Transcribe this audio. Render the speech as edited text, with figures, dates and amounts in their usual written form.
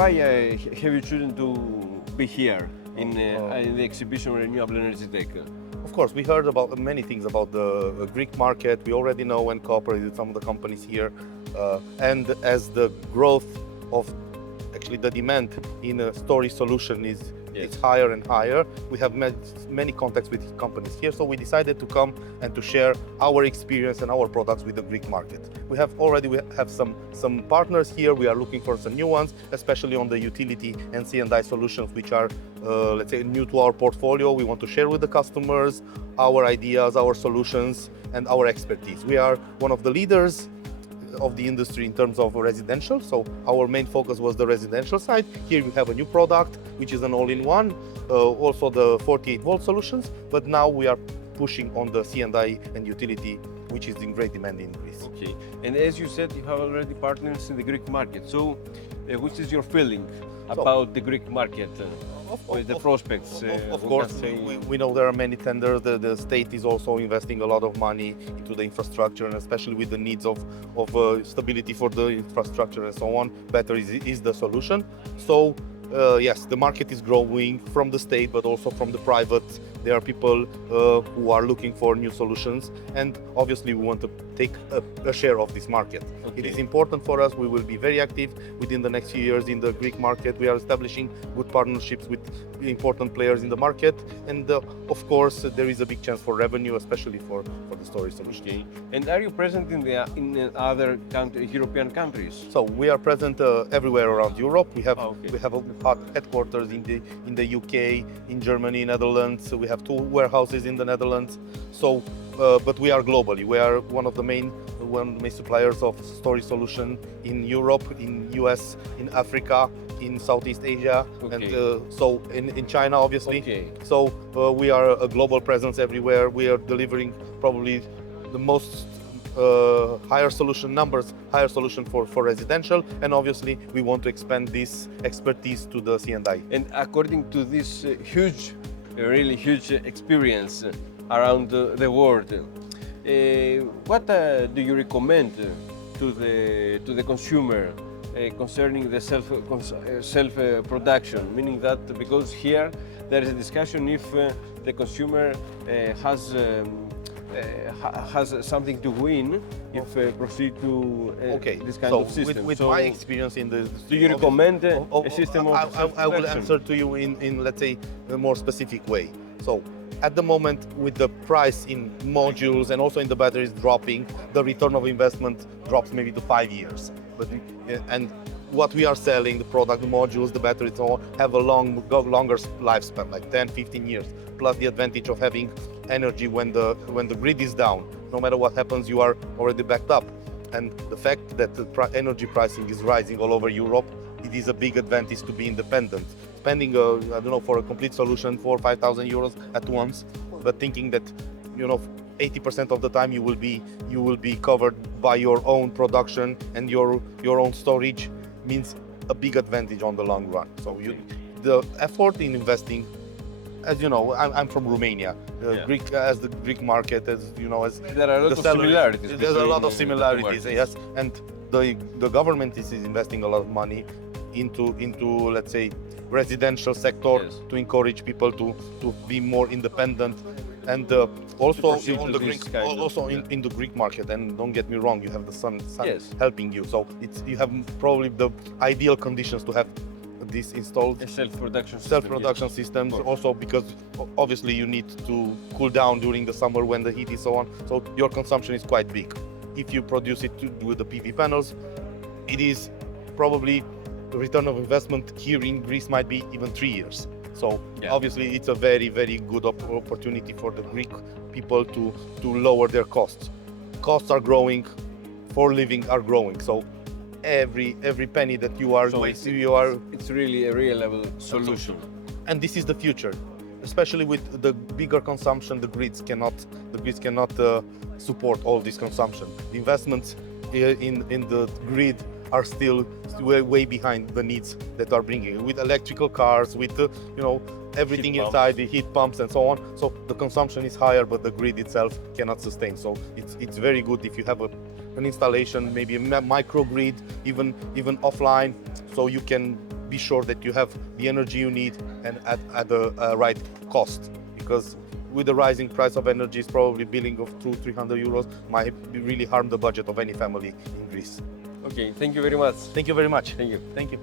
why have you chosen to be here in the exhibition Renewable Energy Tech? Of course, we heard about many things about the Greek market. We already know and cooperated with some of the companies here. And as the growth of actually the demand in a storage solution is higher and higher, we have many contacts with companies here. So we decided to come and to share our experience and our products with the Greek market. We have some partners here. We are looking for some new ones, especially on the utility and C&I solutions, which are, let's say, new to our portfolio. We want to share with the customers our ideas, our solutions, and our expertise. We are one of the leaders of the industry in terms of residential, so our main focus was the residential side. Here we have a new product, which is an all-in-one, also the 48-volt solutions, but now we are pushing on the C&I and utility, which is in great demand in Greece. Okay, and as you said, you have already partners in the Greek market, so which is your feeling about the Greek market? With the prospects, of course, we know there are many tenders. The state is also investing a lot of money into the infrastructure, and especially with the needs of stability for the infrastructure and so on, batteries is the solution. So yes, the market is growing from the state, but also from the private. There are people who are looking for new solutions, and obviously we want to take a share of this market. Okay. It is important for us. We will be very active within the next few years in the Greek market. We are establishing good partnerships with important players in the market, and of course there is a big chance for revenue, especially for the storage solution. Okay. And are you present in other European countries? So we are present everywhere around Europe. We have headquarters in the UK, in Germany, Netherlands. We have 2 warehouses in the Netherlands. So, but we are globally. We are one of the main suppliers of storage solution in Europe, in US, in Africa, in Southeast Asia, and so in China, obviously. Okay. So we are a global presence everywhere. We are delivering probably the most higher solution for residential, and obviously we want to expand this expertise to the C&I. And according to this really huge experience around the world, what do you recommend to the consumer concerning the self production? Meaning that because here there is a discussion if the consumer has something to win if proceed to this kind of system. With my experience in the... Do you recommend a system of I will answer to you in let's say, a more specific way. So, at the moment, with the price in modules and also in the batteries dropping, the return of investment drops maybe to 5 years. And what we are selling, the product, the modules, the batteries, so on, have a longer lifespan, like 10, 15 years. Plus the advantage of having energy when the grid is down. No matter what happens, you are already backed up. And the fact that the energy pricing is rising all over Europe, it is a big advantage to be independent. Spending, I don't know, for a complete solution, 4,000 or 5,000 euros at once, but thinking that, 80% of the time you will be covered by your own production and your own storage means a big advantage on the long run. So the effort in investing, as you know, I'm from Romania. The Greek market, as you know, there are a lot of similarities. There's a lot of similarities, yes, and the government is investing a lot of money into let's say residential sector to encourage people to be more independent, and also on the Greek, in the Greek market. And don't get me wrong, you have the sun helping you, so you have probably the ideal conditions to have this installed. A self-production systems, also because obviously you need to cool down during the summer when the heat is so on, so your consumption is quite big. If you produce it with the PV panels, it is probably the return of investment here in Greece might be even 3 years. So obviously it's a very, very good opportunity for the Greek people to lower their costs. Costs are growing, for living are growing. So every penny that you are it's really a reliable solution. And this is the future, especially with the bigger consumption. The grids cannot support all this consumption. The investments in the grid are still way behind the needs that are bringing, with electrical cars, with everything inside, the heat pumps and so on. So the consumption is higher, but the grid itself cannot sustain. So it's very good if you have an installation, maybe a microgrid, even offline, so you can be sure that you have the energy you need and at the right cost, because with the rising price of energy, it's probably billing of 200-300 euros might really harm the budget of any family in Greece. Okay, thank you very much. Thank you very much. Thank you. Thank you.